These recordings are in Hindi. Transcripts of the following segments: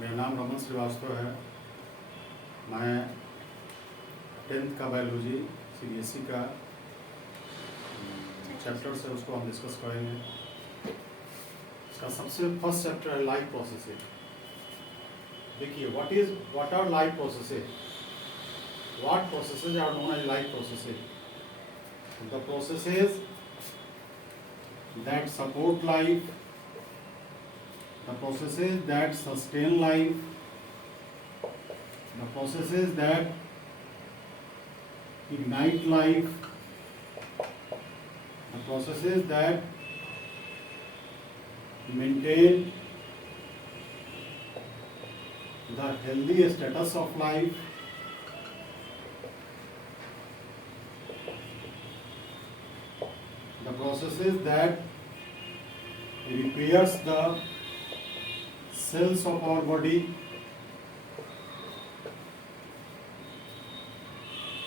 मेरा नाम रमन श्रीवास्तव है। मैं 10th का बायोलॉजी CBSE का चैप्टर से उसको हम डिस्कस करेंगे। इसका सबसे फर्स्ट चैप्टर है लाइफ प्रोसेसेस। देखिए what are life processes, what processes are known as life processes. The processes that support life, the processes that sustain life, the processes that ignite life, the processes that maintain the healthy status of life, the processes that repairs the cells of our body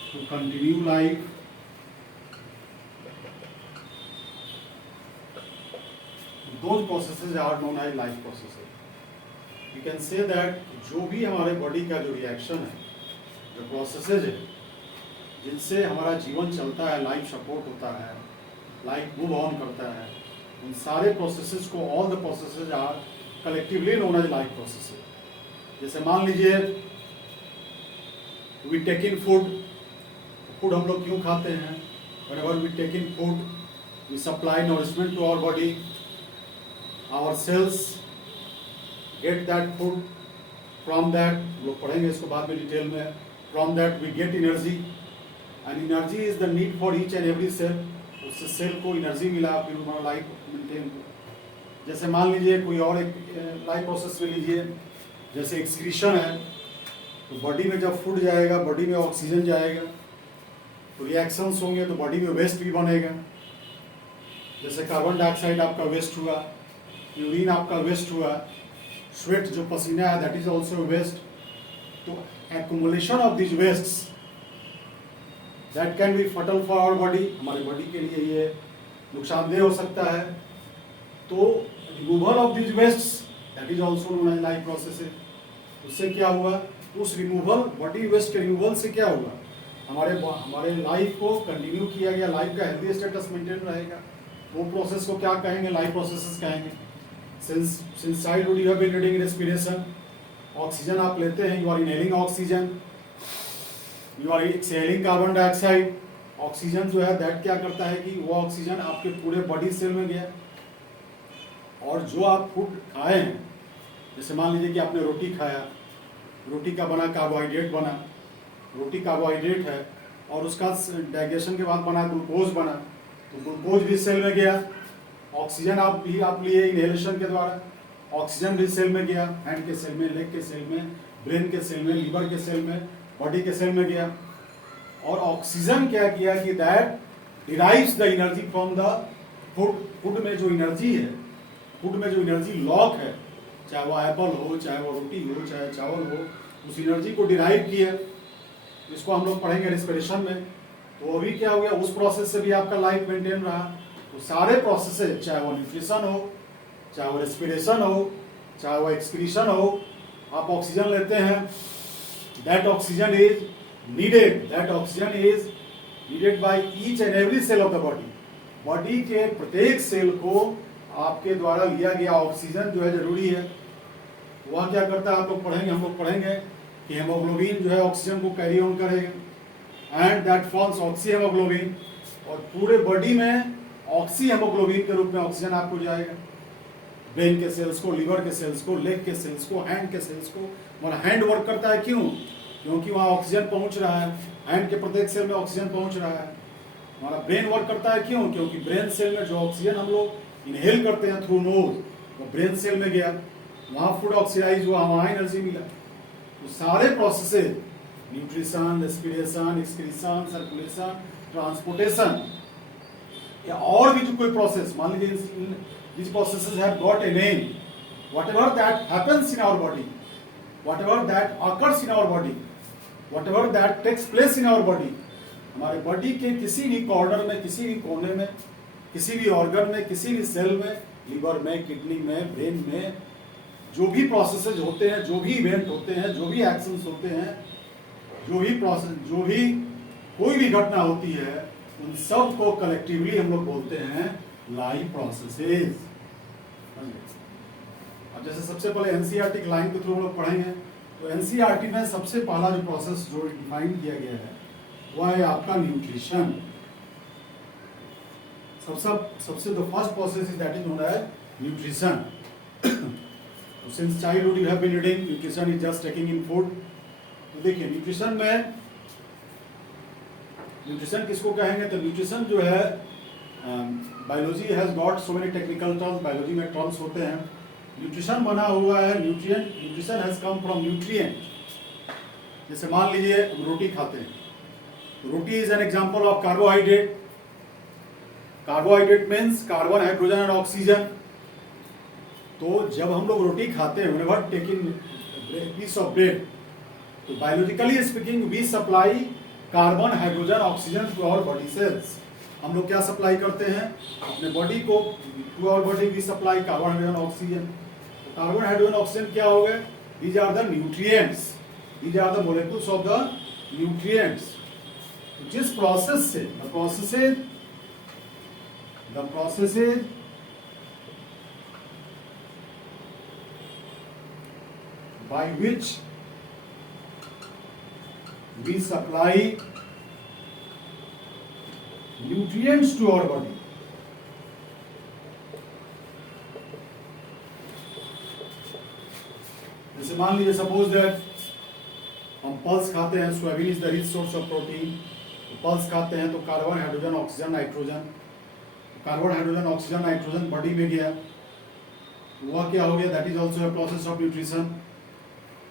to continue life, those processes are known as life processes. You can say that जो भी हमारे बॉडी का जो रिएक्शन है, जो प्रोसेसेज है जिनसे हमारा जीवन चलता है, लाइफ सपोर्ट होता है, लाइफ मूव ऑन करता है, उन सारे प्रोसेसेस को all the processes are collectively known as life processes. जैसे मान लीजिए वी टेक इन फूड हम लोग क्यों खाते हैं? Whenever we take in food we supply nourishment to our body, our cells get that food, from that लोग पढ़ेंगे इसको बाद में डिटेल में, from that we get energy and energy is the need for each and every cell. उससे सेल को एनर्जी मिला, फिर हमारा लाइफ मेंटेन। जैसे मान लीजिए कोई और एक लाइफ प्रोसेस में लीजिए, जैसे एक्सक्रीशन है, तो बॉडी में जब फूड जाएगा, बॉडी में ऑक्सीजन जाएगा, तो रिएक्शंस होंगे, तो बॉडी में वेस्ट भी बनेगा। जैसे कार्बन डाइऑक्साइड आपका वेस्ट हुआ, यूरिन आपका वेस्ट हुआ, स्वेट जो पसीना है दैट इज ऑल्सो वेस्ट। तो accumulation of this wastes that can be fatal for our body, हमारी बॉडी के लिए ये नुकसानदेह हो सकता है। तो removal of this wastes that is also known as life process. उससे क्या हुआ? उस रिमूवल, बॉडी वेस्ट के रिमूवल से क्या हुआ? हमारे लाइफ को कंटिन्यू किया गया, लाइफ का हेल्दी स्टेटस मेंटेन रहेगा। वो प्रोसेस को क्या कहेंगे? लाइफ प्रोसेसेस कहेंगे। Since childhood you have been reading respiration, oxygen आप लेते हैं, you are inhaling oxygen, you are exhaling carbon dioxide. Oxygen जो है दैट क्या करता है कि वो ऑक्सीजन आपके पूरे बॉडी सेल में गया, और जो आप फूड खाए हैं, जैसे मान लीजिए कि आपने रोटी खाया, रोटी का बना कार्बोहाइड्रेट बना, रोटी कार्बोहाइड्रेट है, और उसका डाइजेशन के बाद बना ग्लूकोज बना, तो ग्लूकोज भी सेल में गया। ऑक्सीजन आप लिए इनहेलेशन के द्वारा, ऑक्सीजन भी सेल में गया, हैंड के सेल में, लेग के सेल में, ब्रेन के सेल में, लीवर के सेल में, बॉडी के सेल में गया। और ऑक्सीजन क्या किया कि that derives the energy from the food. Food में जो एनर्जी है, फूड में जो एनर्जी लॉक है, चाहे वो एप्पल हो, चाहे वो रोटी हो, चाहे चावल हो, उस एनर्जी को डिराइव किया। इसको हम लोग पढ़ेंगे रेस्पिरेशन में। तो अभी क्या हो गया, उस प्रोसेस से भी आपका लाइफ मेंटेन रहा। तो सारे प्रोसेस, चाहे वो न्यूट्रिशन हो, चाहे वो रेस्पिरेशन हो, चाहे वो एक्सक्रीशन हो, आप ऑक्सीजन लेते हैं, that oxygen is needed by each and every cell of the body। Body के प्रत्येक सेल को आपके द्वारा लिया गया ऑक्सीजन जो है जरूरी है। वह क्या करता है, आप लोग पढ़ेंगे, हम लोग पढ़ेंगे कि हेमोग्लोबिन जो है ऑक्सीजन को कैरी ऑन करेगा, and that forms oxy haemoglobin, और पूरे बॉडी में ऑक्सी हेमोग्लोबिन के रूप में ऑक्सीजन आपको जाएगा। ब्रेन के सेल्स को, लीवर के सेल्स को, लेग के सेल्स को, हैंड के सेल्स को। हमारा हैंड वर्क करता है क्यों? क्योंकि वहाँ ऑक्सीजन पहुंच रहा है, हैंड के प्रत्येक सेल में ऑक्सीजन पहुंच रहा है। हमारा ब्रेन वर्क करता है क्यों? क्योंकि ब्रेन सेल में जो ऑक्सीजन हम लोग इनहेल करते हैं थ्रू नोज, वो ब्रेन सेल में गया, वहाँ फूड ऑक्सीडाइज हुआ, वहाँ एनर्जी मिला। तो सारे processes, nutrition, respiration, excretion, circulation, transportation, या और भी जो कोई प्रोसेस, मान लीजिए these processes have got a name, whatever that happens in our body, whatever that occurs in our body, whatever that takes place in our body, हमारे बॉडी के किसी भी कॉर्नर में, किसी भी कोने में, किसी भी ऑर्गन में, किसी भी सेल में, लीवर में, किडनी में, ब्रेन में, जो भी प्रोसेसेस होते हैं, जो भी इवेंट होते हैं, जो भी एक्शंस होते हैं, जो भी प्रोसेस, जो भी कोई भी घटना होती है, उन सब को कलेक्टिवली हम लोग बोलते हैं लाइफ प्रोसेसेस। अब जैसे सबसे पहले एनसीईआरटी की लाइन के थ्रू हम लोग पढ़ेंगे, तो एनसीईआरटी में सबसे पहला जो प्रोसेस जो डिफाइन किया गया है वह है आपका न्यूट्रिशन। सबसे the first process is that is known as nutrition. Since childhood you have been reading nutrition is just taking in food. तो देखिए न्यूट्रिशन में, न्यूट्रिशन किसको कहेंगे, तो न्यूट्रिशन जो है biology has got so many technical terms, biology में टर्म्स होते हैं। न्यूट्रिशन बना हुआ है, nutrient, nutrition has come from nutrient. जैसे मान लीजिए हम रोटी खाते हैं, roti is an example of carbohydrate. Carbohydrate means carbon, hydrogen and oxygen. तो जब हम लोग रोटी खाते हैं, whenever taking piece of bread, तो biologically speaking we supply carbon, hydrogen, oxygen to our body cells. हम लोग क्या सप्लाई करते हैं अपने बॉडी को, to our body we supply carbon, hydrogen, oxygen. Carbon, hydrogen, oxygen क्या हो गए, these are the nutrients, these are the molecules of the nutrients. जिस प्रोसेस से the processes by which we supply nutrients to our body. जैसे मान लीजिए सपोज दैट हम पल्स खाते हैं, soybean is the rich source of protein. Pulse खाते हैं तो carbon, hydrogen, oxygen, nitrogen, carbon, hydrogen, oxygen, nitrogen body में गया, वह क्या हो गया, that is also a process of nutrition.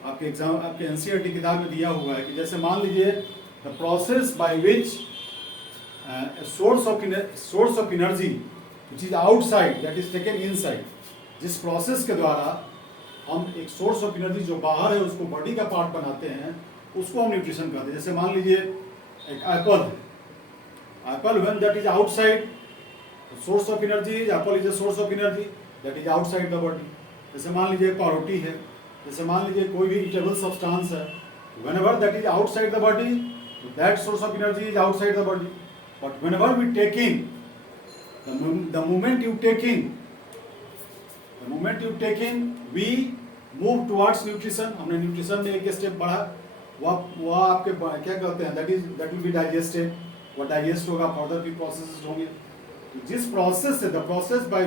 आपके एग्जाम, आपके एनसीईआरटी किताब में दिया हुआ है कि जैसे मान लीजिए the process by which source of energy which is outside that is taken inside. जिस प्रोसेस के द्वारा हम एक सोर्स ऑफ एनर्जी जो बाहर है उसको बॉडी का पार्ट बनाते हैं, उसको हम न्यूट्रिशन कहते हैं। जैसे मान लीजिए एक Apple, Apple when that is outside source of energy, Apple is a source of energy that is outside the body. जैसे मान लीजिए पावरोटी है, जैसे मान लीजिए कोई भी ईटेबल सब्सटेंस है, whenever that is outside the body, that source of energy is outside the body. But whenever we taking, the moment you taking, we move towards nutrition. हमने न्यूट्रिशन में एक स्टेप बढ़ा, वह आपके क्या कहते हैं, that will be digested. वह डाइजेस्ट होगा, फर्दर भी प्रोसेस होंगे। जिस प्रोसेस से the process by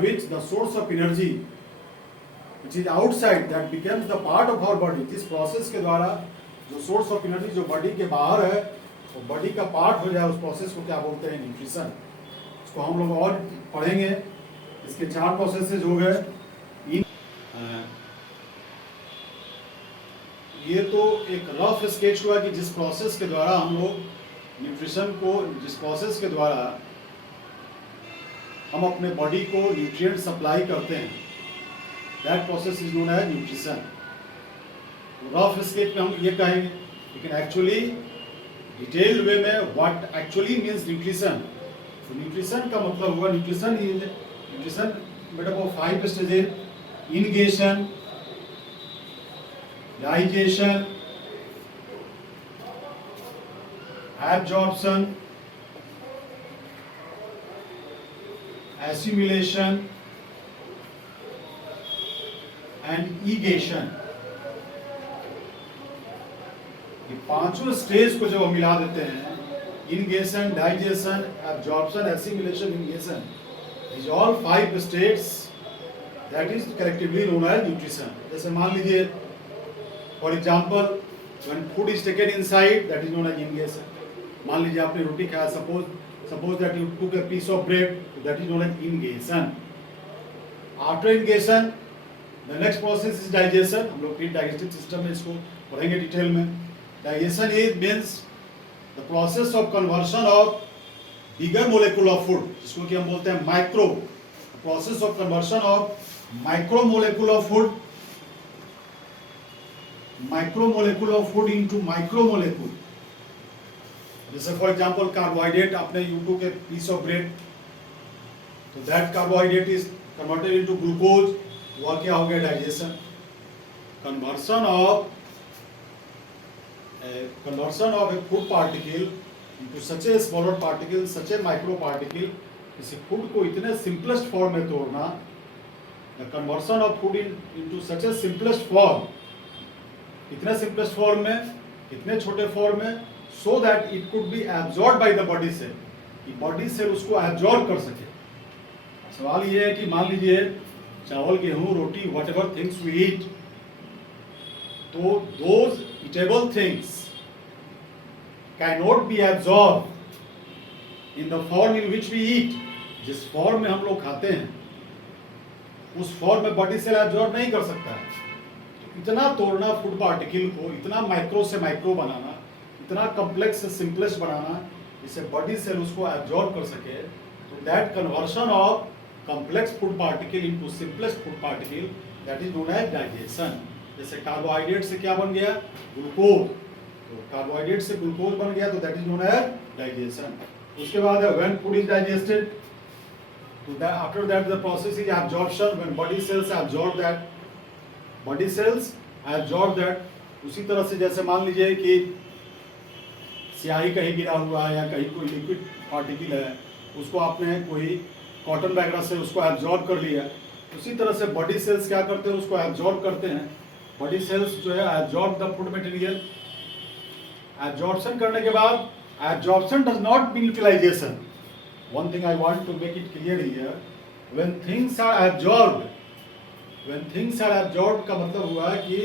which the source of energy which is outside that becomes the part of our body, जिस प्रोसेस के द्वारा जो सोर्स ऑफ एनर्जी जो बॉडी के बाहर है वो बॉडी का पार्ट हो जाए, उस प्रोसेस को क्या बोलते हैं, न्यूट्रिशन। इसको हम लोग और पढ़ेंगे। इसके 4 प्रोसेसेस हो गए। ये तो एक रफ स्केच हुआ कि जिस प्रोसेस के द्वारा हम लोग न्यूट्रिशन को, जिस प्रोसेस के द्वारा हम अपने बॉडी को न्यूट्रिएंट सप्लाई करते हैं, that process is known as nutrition. Rough sketch में हम ये कहेंगे, लेकिन एक्चुअली डिटेल वे में व्हाट एक्चुअली मींस न्यूट्रिशन। तो न्यूट्रिशन का मतलब हुआ, nutrition made up of 5 stages: ingestion, digestion, absorption, assimilation and egation। ये पांचों स्टेज को जब हम मिला देते हैं, ingestion, digestion, absorption, assimilation, ingestion, these all 5 states that is collectively known as nutrition। जैसे मान लीजिए for example when food is taken inside, that is known as ingestion। मान लीजिए आपने रोटी खाया, suppose that you took a piece of bread, that is known as ingestion। After ingestion, the next process is digestion। हम लोग फिर digestive system में इसको पढ़ेंगे डिटेल में। Digestion is means the process of conversion of bigger molecule of food, जिसको कि हम बोलते हैं micro, process of conversion of micro molecule of food, into micro molecule। जैसे फॉर एग्जाम्पल कार्बोहाइड्रेट, आपने यू टू के पीस ऑफ ब्रेड, तो that carbohydrate is converted into glucose, वह क्या हो गया? Digestion. Conversion of a food particle into such a smaller particle, such a micro particle, किसी फूड को इतने सिंपलेस्ट फॉर्म में तोड़ना, the conversion of food into such a simplest form, इतने सिंपलेस्ट फॉर्म में, इतने छोटे फॉर्म में, so that it could be absorbed by the body cell, कि बॉडी सेल उसको एब्जॉर्ब कर सके. सवाल ये है कि मान लीजिए चावल, गेहूं, रोटी, whatever things we eat, तो those eatable things cannot be absorbed in the form in which we eat. जिस फॉर्म में हम लोग खाते हैं उस फॉर्म में बॉडी सेल एब्जॉर्ब नहीं कर सकता है. तो इतना तोड़ना फूड पार्टिकल को, इतना माइक्रो से माइक्रो बनाना, इतना कॉम्प्लेक्स से सिंपलेस्ट बनाना जिससे बॉडी सेल उसको एब्जॉर्ब कर सके, तो that conversion of complex food particle into simplest food particle, that is known as digestion. जैसे कार्बोहाइड्रेट से क्या बन गया? ग्लूकोज. तो कार्बोहाइड्रेट से ग्लूकोज बन गया, तो that is known as digestion. उसके बाद है व्हेन फूड इज डाइजेस्टेड, तो after that the process is absorption, when body cells absorb that, body cells absorb that. उसी तरह से जैसे मान लीजिए कि स्याही कहीं गिरा हुआ है या कहीं कोई लिक्विड पार्टिकल है, उसको आपने कोई कॉटन वगैरह से उसको एब्जॉर्ब कर लिया, उसी तरह से बॉडी सेल्स क्या करते हैं? उसको एब्जॉर्ब करते हैं. बॉडी सेल्स जो है absorb the food material. Absorption करने के बाद, absorption does not mean utilisation. One thing I want to make it clear here, when things are absorbed, when things are absorbed का मतलब हुआ कि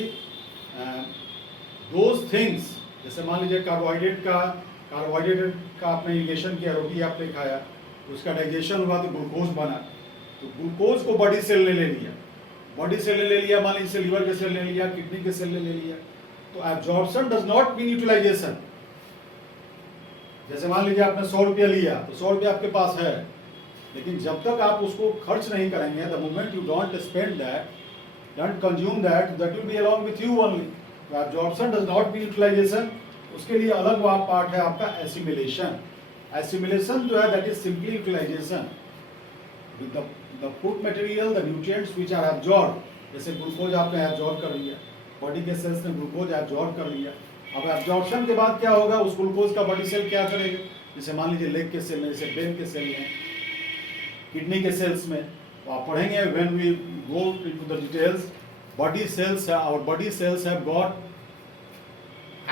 दोज थिंग्स, जैसे मान लीजिए कार्बोहाइड्रेट का आपने इरिगेशन किया, रोटी आपने खाया, उसका डाइजेशन हुआ तो ग्लूकोज बना, तो ग्लूकोज को बॉडी सेल ने ले लिया, बॉडी सेल ने ले लिया, मान लीजिए लीवर के सेल ने लिया, किडनी के सेल ने ले लिया. तो absorption does not mean utilisation. जैसे मान लीजिए आपने 100 रुपया लिया, तो 100 रुपया आपके पास है, लेकिन जब तक आप उसको खर्च नहीं करेंगे, the moment you don't spend that, don't consume that, that will be along with you only. तो absorption does not mean utilization. उसके लिए अलग वो पार्ट है आपका एसिमिलेशन. एसिमिलेशन जो है that is simply utilisation. The food material, the nutrients which are absorbed, जैसे ग्लूकोज आपने एब्जॉर्ब कर लिया, बॉडी के सेल्स ने ग्लूकोज एब्जॉर्ब कर लिया. अब एब्जॉर्प्शन के बाद क्या होगा? उस ग्लूकोज का बॉडी सेल क्या करेगा? जैसे मान लीजिए लेग के सेल में, जैसे ब्रेन के सेल में, किडनी के सेल्स में, तो आप पढ़ेंगे when we go into the details. Body cells, our body cells have got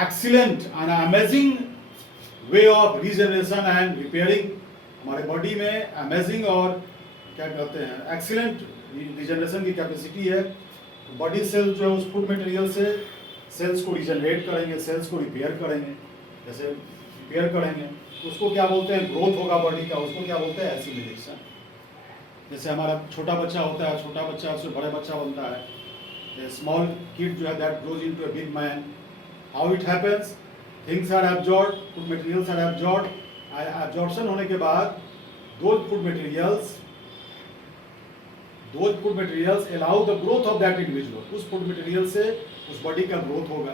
excellent and amazing way of regeneration and repairing. हमारे बॉडी में अमेजिंग और क्या कहते हैं, एक्सीलेंट रीजनरेशन की कैपेसिटी है. बॉडी सेल जो है उस फूड मटेरियल से सेल्स को रीजनरेट करेंगे, सेल्स को रिपेयर करेंगे. जैसे रिपेयर करेंगे तो उसको क्या बोलते हैं? ग्रोथ होगा बॉडी का, उसको क्या बोलते हैं? एसिमिलेशन. जैसे हमारा छोटा बच्चा होता है, छोटा बच्चा उससे बड़ा बच्चा बनता है, स्मॉल किड जो है that grows into a big man. How it happens? Things are absorbed, food materials are absorbed. Absorption होने के बाद those food materials allow the growth of that individual. उस फूड मटेरियल से उस बॉडी का ग्रोथ होगा,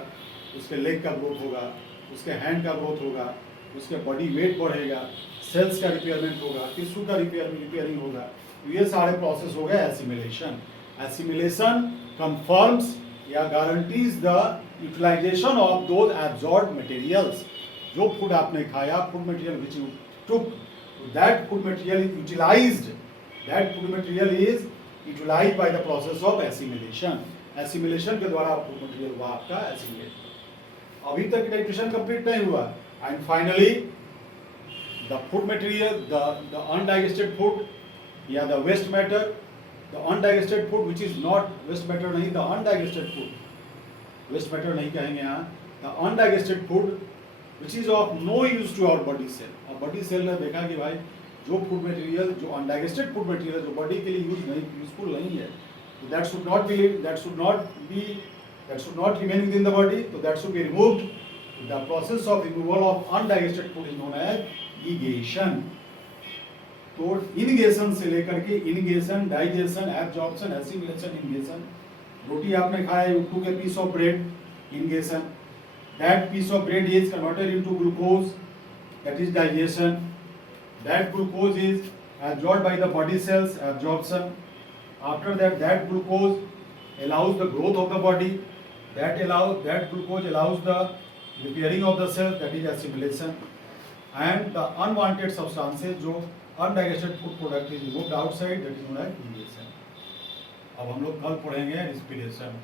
उसके लेग का ग्रोथ होगा, उसके हैंड का ग्रोथ होगा, उसके बॉडी वेट बढ़ेगा, सेल्स का रिपेयरमेंट होगा, टिश्यू का रिपेयरिंग होगा. तो ये सारे प्रोसेस हो गए एसिमिलेशन. एसिमिलेशन कंफर्म्स या guarantees the utilisation of those absorbed materials. जो फूड आपने खाया, food material which you took, that food material is utilized, that food material is utilized by the process of assimilation. Assimilation के द्वारा food material हुआ आपका assimilate. अभी तक digestion complete नहीं हुआ. And finally the food material, the undigested food या the waste matter, the undigested food which is not waste matter नहीं, the undigested food, waste matter नहीं कहेंगे यहाँ, the undigested food which is of no use to our body cell. और बॉडी सेल ने देखा कि भाई जो फूड मटेरियल, जो अनडाइजेस्टेड फूड मटेरियल जो बॉडी के लिए यूजफुल नहीं है, तो that should not remain within the body, तो that should be removed. The process of removal of undigested food is known as egestion. तो इनगेशन से लेकर के ingestion, digestion, absorption, assimilation, ingestion. रोटी आपने खाया, you took a piece of bread, ingestion. That piece of bread is converted into glucose, that is digestion. That glucose is absorbed by the body cells, absorption. After that, that glucose allows the growth of the body. That glucose allows the repairing of the cells, that is assimilation. And the unwanted substances, जो undigested food product is removed outside, that is known as inhalation. अब हम लोग कल पढ़ेंगे respiration.